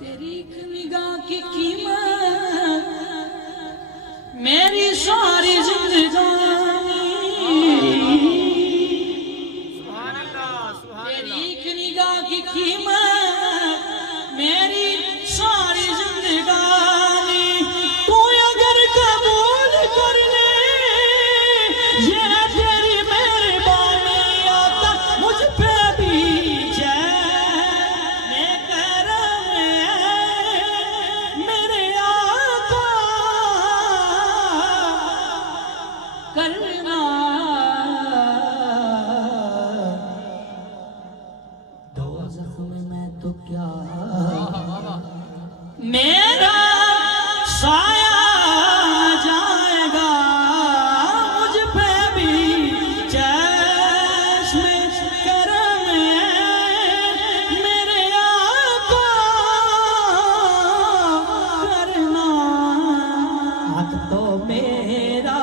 तेरी एक निगाह की कीमत मेरी सारी जिंदगानी। तेरी एक निगाह की कीमत मेरी सारी जिंदगानी। तू अगर कबूल कर ले ये तेरी मेहरबानी, आता मुझ पे भी करना। दोज़ख में मैं तो क्या मेरा साया जाएगा, मुझ पे भी चश्मे करम मेरे आका करना। हक तो मेरा